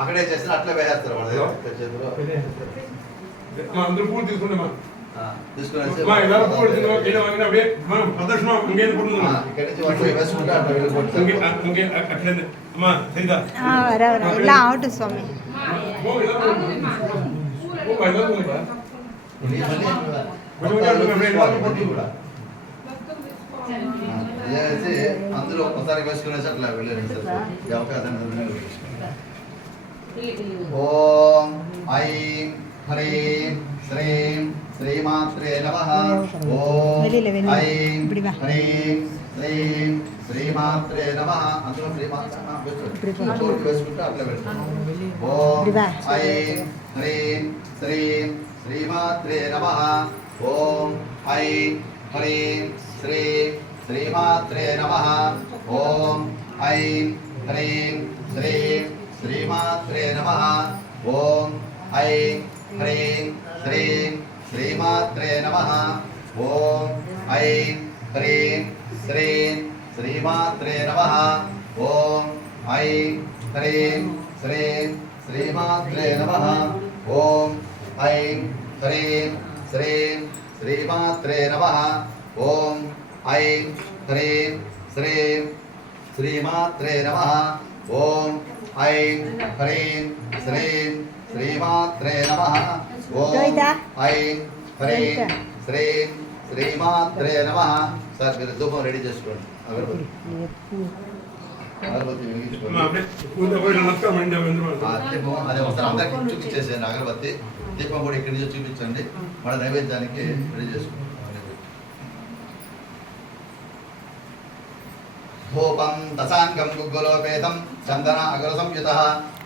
అక్కడే చేస్తారు అట్లే వేసేస్తారు మన చేతిలో అందరూ పూలు తీసుకుంటే తీసుకుని ఇలా అవుట్ స్వామి అందులో ఒకసారి వేసుకునేసి అట్లా వెళ్ళారు అవకాశం. ఓం ఐం హ్రీం శ్రీం శ్రీమాత్రే నమః. ఓం ఐం హ్రీం శ్రీం శ్రీమాత్రే నమః. అందులో శ్రీమాత్రే వేసుకుంటే అట్లా పెడతాం. ఓం ఐం హ్రీం శ్రీం శ్రీమాత్రే నమః. ఓం ఐం హ్రీం శ్రీం శ్రీమాత్రే నమః. ఓం ఐం హ్రీం శ్రీం శ్రీమాత్రే నమః. ఓం ఐం హ్రీం శ్రీం శ్రీమాత్రే నమః. ఓం ఐం హ్రీం శ్రీం శ్రీమాత్రే నమః. ఓం ఐం హ్రీం శ్రీం శ్రీమాత్రే నమః. ఓం ఐం హ్రీం శ్రీం శ్రీమాత్రే నమః. ఓం ఐం హ్రీం శ్రీం శ్రీమాత్రే నమః. ఓం ఐం హ్రీం శ్రీం శ్రీమాత్రే నమః. ఓం ఐం హ్రీం శ్రీం శ్రీమాత్రే నమః. సార్ మీరు ధూపం రెడీ చేసుకోండి. అగరబత్తి వెలిగించుకోండి. అదే ఒకసారి అందరికి చూపించేసేయండి. అగరబత్తి దీపం కూడా ఇక్కడి నుంచి చూపించండి. మన నైవేద్యానికి రెడీ చేసుకోండి. ధూపం దశాంగం గుగ్గులోపేతం చందన అగర సంయుతః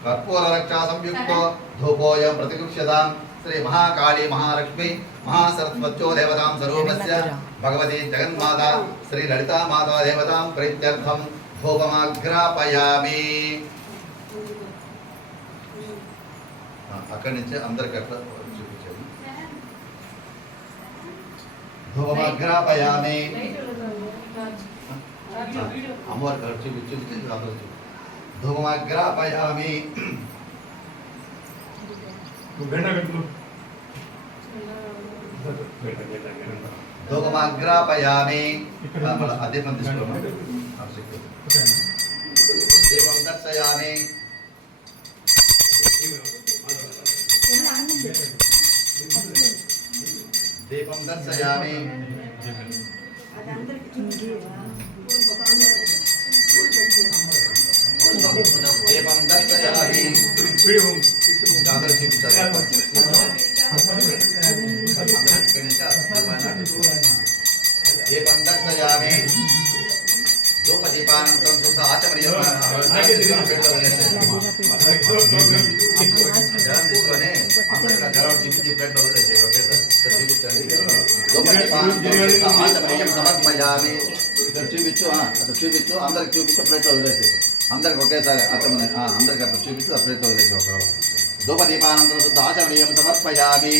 కర్పూర రక్షా సంయుక్తో ధూపోయం ప్రతిగృహ్యతాం. శ్రీ మహాకాళీ మహాలక్ష్మి మహాసరస్వత్యో దేవతాం స్వరూపస్య భగవతి జగన్మాత శ్రీ లలితా మాతా దేవతాం ప్రీత్యర్థం ధూపమాగ్రాపయామి. అక్కడి నుంచి అందరికి అట్లా చూపించాము. ధూపమాగ్రాపయామి. అమ్మవారి చూపించి అందరూ చూపి. ధూపమాగ్రాపయామి. ధూపమాగ్రాపయామి. దీపం తీసుకోమా. దీపం దర్శయామి. దీపం దర్శయామి. దీపం దర్శయామి. అందరూ చూపించాలి. దీపం దర్శయామి. ధూపదీపానంతరం శుద్ధ ఆచమనీయం జలం తీసుకొని అందరికీ జలం చూపించి ప్లేట్లో వదిలేసేది. ఓకే సార్ చూపించండి. ధూపదీపానంతరం ఆచమనీయం సమర్పయామి. ఇక్కడ చూపించు అక్కడ చూపించు అందరికి చూపించు ప్లేట్లో వదిలేసేది. అందరికి ఒకేసారి అతను అందరికి అట్లా చూపించు ఆ ప్లేట్లో వదిలేసి ఒకరు. ధూపదీపానంతరం శుద్ధ ఆచమనీయం సమర్పయామి.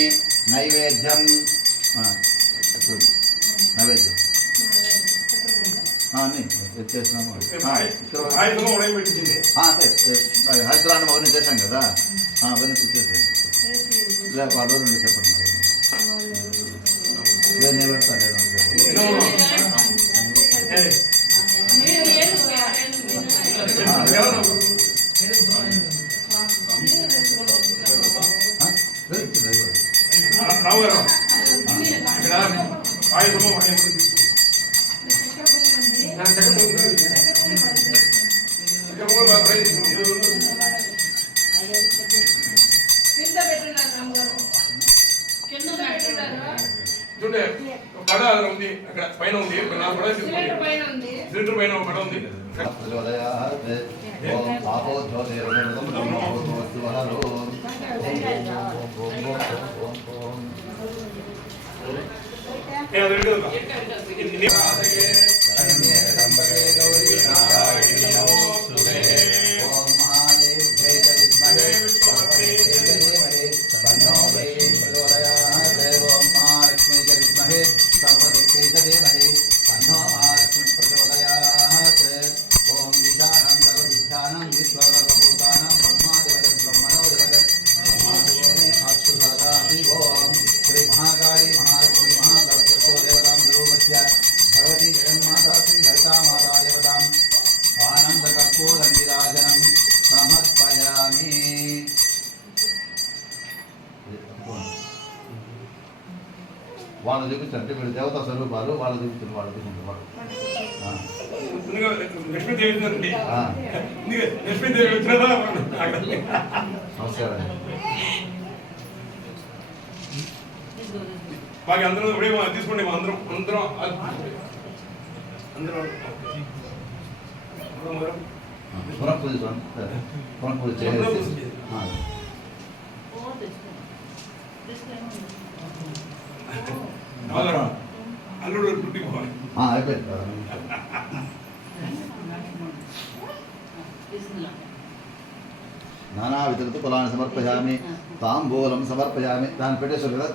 నైవేద్యం నైవేద్యం చేసినాము. హరిద్రాన్ని అవన్నీ చేశాం కదా అవన్నీ చేసేది. లేక వాళ్ళు నుండి చెప్పండి. మరి నేను పెడతాను. పడ ఉంది అక్కడ పైన ఉంది. సిలిండర్ పైన పడ ఉంది. ఓం వాళ్ళు చూపించండి మీరు దేవతా స్వరూపాలు వాళ్ళు చూపించండి వాళ్ళు చూపించండి వాళ్ళు లక్ష్మీదేవి ఉందండి. ఆ. లక్ష్మీదేవి వచ్చినదా నమస్కారం బాగా అందరం ఇప్పుడే తీసుకోండి అందరం అందరం అందరం పునః పూజ పునః పూజ చేయాలి అల్లుడు పుట్టికి పోవాలి. అయిపోయింది నానా విధులతో కులాన్ని సమర్పయామి తాంబూలం సమర్పయామి దాన్ని పెట్టేశారు కదా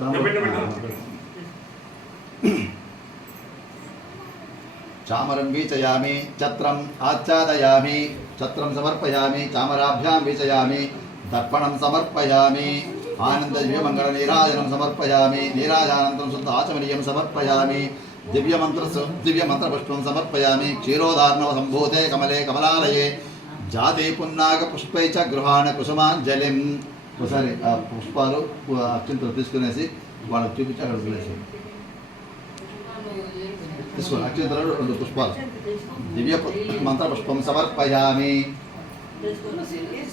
చామరం వీచయామి ఛత్రం ఆచ్ఛాదయామి ఛత్రం సమర్పయామి చామరాభ్యాం వీచయామి దర్పణం సమర్పయామి ఆనంద దివ్యమంగళ నీరాజనం సమర్పయామి నీరాజానంతరం శుద్ధ ఆచమనీయం సమర్పయామి దివ్యమంత్రపుష్పం సమర్పయామి క్షీరోదార్ణవ సంభూతే కమలే కమలాలయే జాతే పున్నాగ పుష్పై చ గృహాణ కుసుమాంజలిం ఒకసారి ఆ పుష్పాలు అక్షంతలు తీసుకునేసి వాళ్ళకి చూపించి అక్కడ వదిలేసి తీసుకోండి అక్షంతలు 2 పుష్పాలు దివ్య మంత్రపుష్పం సమర్పయామి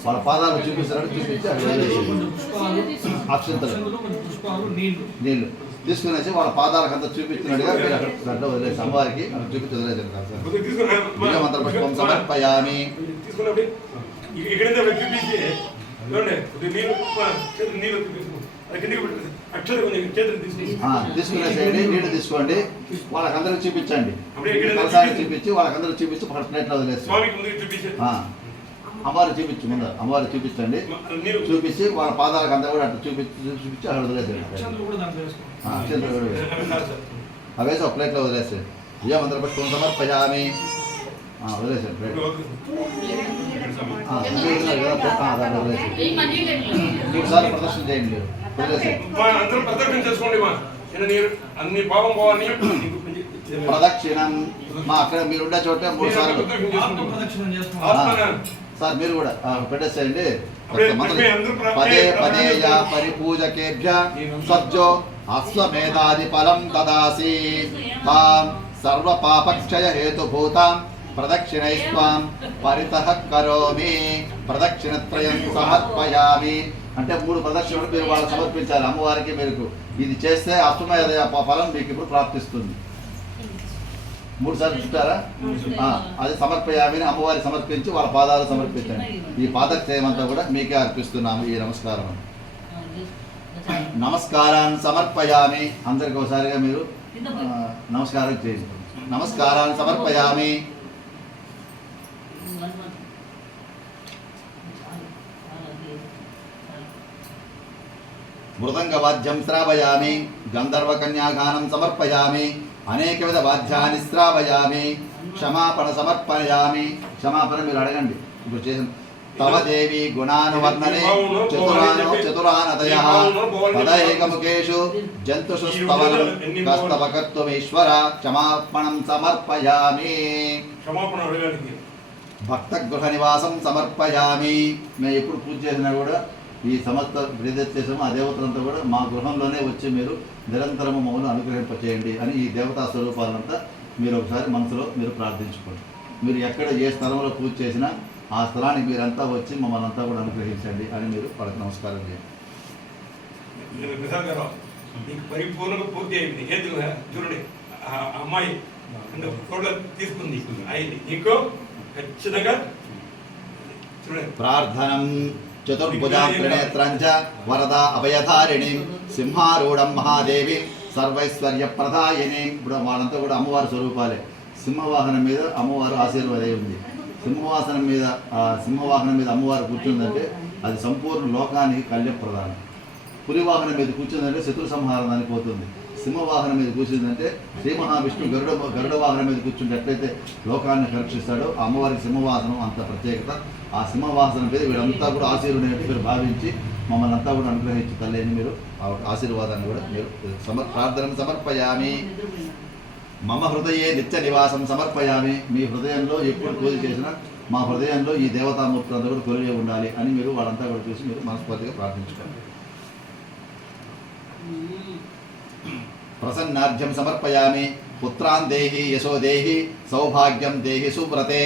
వాళ్ళ పాదాలు చూపిస్తారని చూపించి అక్కడ వదిలేసి అక్షంతలు నీళ్ళు తీసుకునేసి వాళ్ళ పాదాలకు అంతా చూపించినట్టుగా మీరు అక్కడ గడ్డ వదిలేసి అమ్మవారికి అక్కడ చూపించి వదిలేసారు కదా సార్ దివ్య మంత్రపుష్పం సమర్పయామి తీసుకునేసేయండి నీళ్ళు తీసుకోండి వాళ్ళకందరికి చూపించండి కలసాన్ని చూపించి వాళ్ళకందరూ చూపించి ఫస్ట్ ప్లేట్లో వదిలేసి అమ్మవారు చూపించు ముందు అమ్మవారు చూపించండి చూపించి వాళ్ళ పాదాలకు అంతా కూడా అట్లా చూపించి అక్కడ వదిలేసేయండి అవేసి ఒక ప్లేట్లో వదిలేసేయండి దివ్య మంత్రపుష్పం సమర్పయామి వదిలేసాను ప్లేట్ మూడు సార్లు ప్రదర్శన చేయండి మీరు ప్రదక్షిణం మా అక్కడ మీరు ఉండే చోట 3 సార్లు సార్ మీరు కూడా పెట్టేసేయండి పదే పదే యా పరిపూజకేభ్య సజ్జో అశ్వమేధాది ఫలం తదాసి తాం సర్వ పాపక్షయ హేతుభూతాం ప్రదక్షిణైస్వాం పరితః కరోమి ప్రదక్షిణత్రయం సమర్పయామి అంటే 3 ప్రదక్షిణలు మీరు వాళ్ళు సమర్పించాలి అమ్మవారికి మీరు ఇది చేస్తే అష్టమేధ ఫలం మీకు ఇప్పుడు ప్రాప్తిస్తుంది 3 సార్లు చుట్టారా అది సమర్పయామి అమ్మవారికి సమర్పించి వాళ్ళ పాదాలు సమర్పించండి ఈ పాదక్షేమంతా కూడా మీకే అర్పిస్తున్నాము ఈ నమస్కారం నమస్కారాన్ని సమర్పయామి అందరికి ఒకసారిగా మీరు నమస్కారం చేయండి నమస్కారాన్ని సమర్పయామి మృదంగ వాద్యం శ్రావయామి గంధర్వ కన్యాగానం సమర్పయామి అనేకవిధ వాద్యాన్ని శ్రావయామి క్షమాపణ సమర్పయామి క్షమాపణ మీరు అడగండి ఇప్పుడు చేసిన తవ దేవి గుణానువర్ణనే చతురానదయ పదైకముఖేషు జంతుషు స్తవనం కస్తవ కర్తుమీశ్వర క్షమాపణం సమర్పయామి భక్త గృహ నివాసం సమర్పయామి మేము ఎప్పుడు పూజ చేసినా కూడా ఈ సమస్త చేసాము ఆ దేవతలంతా కూడా మా గృహంలోనే వచ్చి మీరు నిరంతరము మమ్మల్ని అనుగ్రహింపచేయండి అని ఈ దేవతా స్వరూపాలంతా మీరు ఒకసారి మనసులో మీరు ప్రార్థించుకోండి మీరు ఎక్కడ ఏ స్థలంలో పూజ చేసినా ఆ స్థలానికి మీరంతా వచ్చి మమ్మల్ని అంతా కూడా అనుగ్రహించండి అని మీరు వాళ్ళకి నమస్కారం చేయండి పరిపూర్ణంగా పూర్తి అయింది ఏది చూడండి అమ్మాయి తీసుకుంది అయింది నీకు ఖచ్చితంగా చూడండి ప్రార్థనం చతుర్భుజాం త్రినేత్రంచ వరద అభయధారిణి సింహారూఢం మహాదేవి సర్వైశ్వర్య ప్రదాయిని ఇప్పుడు వాళ్ళంతా కూడా అమ్మవారి స్వరూపాలే సింహవాహనం మీద అమ్మవారు ఆశీర్వాదం ఉంది సింహవాహనం మీద అమ్మవారు కూర్చుందంటే అది సంపూర్ణ లోకానికి కళ్యప్రదానం పులివాహనం మీద కూర్చుందంటే శత్రు సంహారానికి పోతుంది సింహవాహనం మీద కూర్చుందంటే శ్రీ మహావిష్ణు గరుడ వాహనం మీద కూర్చుంటే ఎట్లయితే లోకాన్ని పరీక్షిస్తాడో ఆ అమ్మవారికి సింహవాసనం అంత ప్రత్యేకత ఆ సింహవాసనం మీద వీళ్ళంతా కూడా ఆశీర్వాదం మీరు భావించి మమ్మల్ని అంతా కూడా అనుగ్రహించి తల్లిని మీరు ఆశీర్వాదాన్ని కూడా మీరు ప్రార్థన సమర్పయామి మమ హృదయే నిత్య నివాసం సమర్పయామి మీ హృదయంలో ఎప్పుడు పూజ చేసినా మా హృదయంలో ఈ దేవతామూర్తులంతా కూడా కొలివే ఉండాలి అని మీరు వాళ్ళంతా కూడా చూసి మీరు మనస్ఫూర్తిగా ప్రార్థించుకోండి प्रसन्नार्घ्यं समर्पयामि पुत्रान् देहि यशो देहि सौभाग्यं देहि सुव्रते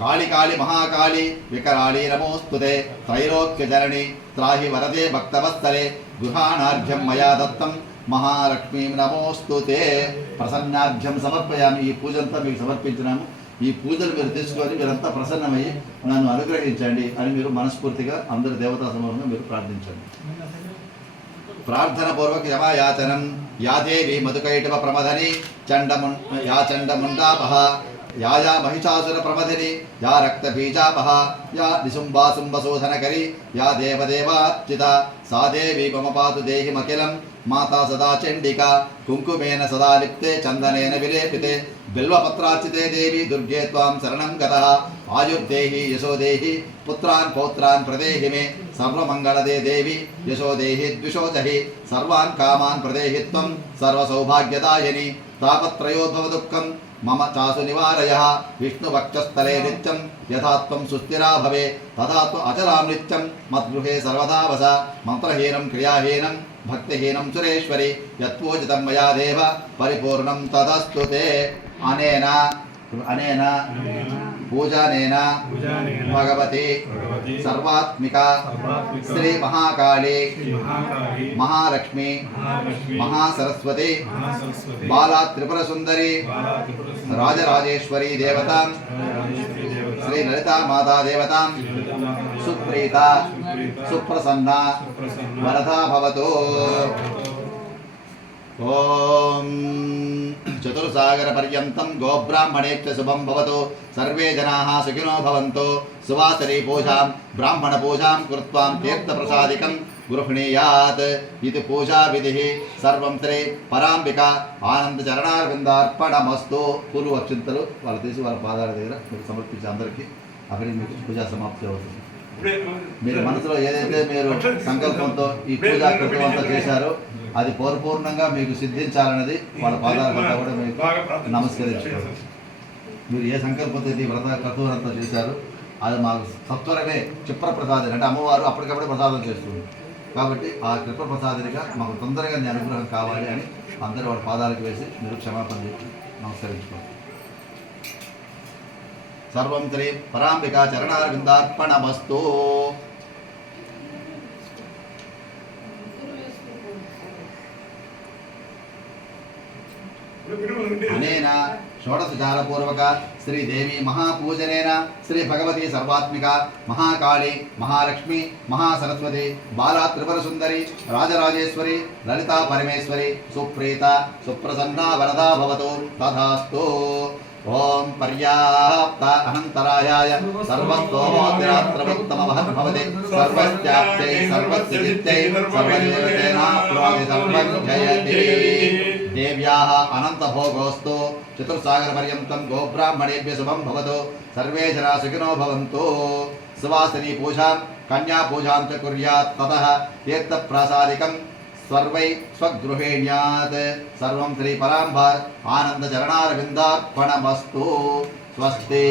काली काली महाकाली विकराली नमोस्तुते त्रैलोक्यजननी त्राहि वरदे भक्तवत्सले गृहाणार्घ्यं मया दत्तं महालक्ष्मी नमोस्तुते प्रसन्नार्घ्यं समर्पयामि ఈ పూజంతా మీకు సమర్పించున్నాము ఈ పూజలు మీరు తీసుకొని మీరంతా ప్రసన్నమయ్యి నన్ను అనుగ్రహించండి అని మీరు మనస్ఫూర్తిగా అందరి దేవతా సమూహంగా మీరు ప్రార్థించండి प्रार्थना पूर्वक यमायाचनम या देवी मधुकैटव प्रमदनी चंडमुंडापह या महिषासुर प्रमदिनी या रक्तबीजापह या निशुंबासुंबशोधनकरी या देवदेवार्चिता सा देवी मम पातु देहिमखिलं माता सदा चंडिका कुंकुमेन सदा लिप्ते चंदनेन विलेपिते बिल्वपत्रार्चिते देवी दुर्गे त्वां शरणं गतः आयुर्देहि यशो देहि पुत्रान् पौत्रान् प्रदेहि मे सर्वमंगलदे देवी यशो देहि द्विषोजहि सर्वान् कामान् प्रदेहि त्वं सर्वसौभाग्यदायिनी तापत्रयोद्भव दुःखं मम चासु निवारयः विष्णुवक्षस्थले नित्यं यथा त्वं सुस्थिरा भवे तथा त्व अचलां नित्यं मद्गृहे सर्वदा वस मंत्रहीनं क्रियाहीनं भक्तिहीनं सुरेश्वरी यत्पूजितं मया देव परिपूर्णं तदस्तु ते अनेन पूजनेन भगवती सर्वात्मिका श्री महाकाली महालक्ष्मी महासरस्वती बाला त्रिपुर सुंदरी राजराजेश्वरी देवता श्री ललिता माता देवता सुप्रीता सुप्रसन्ना वरदा भवतु। ओम चतुर्सागर पर्यन्तं गोब्राह्मणेभ्यः शुभं भवतु सर्वे जनाः सुखिनो भवन्तु सुवासरी पूजां ब्राह्मण पूजां कृत्वा तीर्थप्रसादिकं गृह्णीयात् इति पूजा विधिः सर्वं श्री परांबिका आनंद चरणारविंदार्पणमस्तु। పూలు అక్షింతలు వాళ్ళు తీసి వాళ్ళ పాదాల దగ్గర మీరు సమర్పించి అందరికీ అక్కడికి మీకు పూజా సమాప్తి అవుతుంది। మీరు మనసులో ఏదైతే మీరు సంకల్పంతో ఈ పూజా కృతం అంతా చేశారో అది పరిపూర్ణంగా మీకు సిద్ధించాలన్నది వాళ్ళ పాదాలకంతా కూడా మీకు నమస్కరించుకోవాలి। మీరు ఏ సంకల్పంతో ఈ వ్రత కృతం అంతా చేశారో అది మాకు సత్వరమే క్షిప్రప్రసాదిని అంటే అమ్మవారు అప్పటికప్పుడే ప్రసాదం చేస్తుంది కాబట్టి ఆ కృపప్రసాదినిగా మాకు తొందరగా నీ అనుగ్రహం కావాలి అని అందరూ వాళ్ళ పాదాలకు వేసి మీరు క్షమాపణ చెప్పి నమస్కరించుకోవాలి। सर्वं श्री परांबिका चरणारविंदार्पणमस्तु। अनेन षोडशचारपूर्वक श्री देवी महापूजनेन श्री भगवती सर्वात्मिका महाकाली महालक्ष्मी महासरस्वती बाला त्रिपुर सुंदरी राजराजेश्वरी ललिता परमेश्वरी सुप्रीता सुप्रसन्ना वरदा भवतु तथास्तु। ओम पर्याप्त अनंतरायाय सर्वतोमोत्तमवहत् भवति सर्वस्याप्त्यै सर्वसिद्धित्यै सर्वदेवतेनाप्नोति सर्वं जयति। देव्याः अनन्तभोगोऽस्तु चतुर्सागरपर्यन्तं गोब्राह्मणेभ्यः शुभं भवतु सर्वे जनाः सुखिनो भवन्तु। सुवासिनी पूजां कन्या पूजां च कुर्यात् ततः तीर्थप्रसादिकं सर्वै स्वगृहेण्यात् सर्वं श्री परांब आनंद चरणारविंदार्पणमस्तु। स्वस्ति।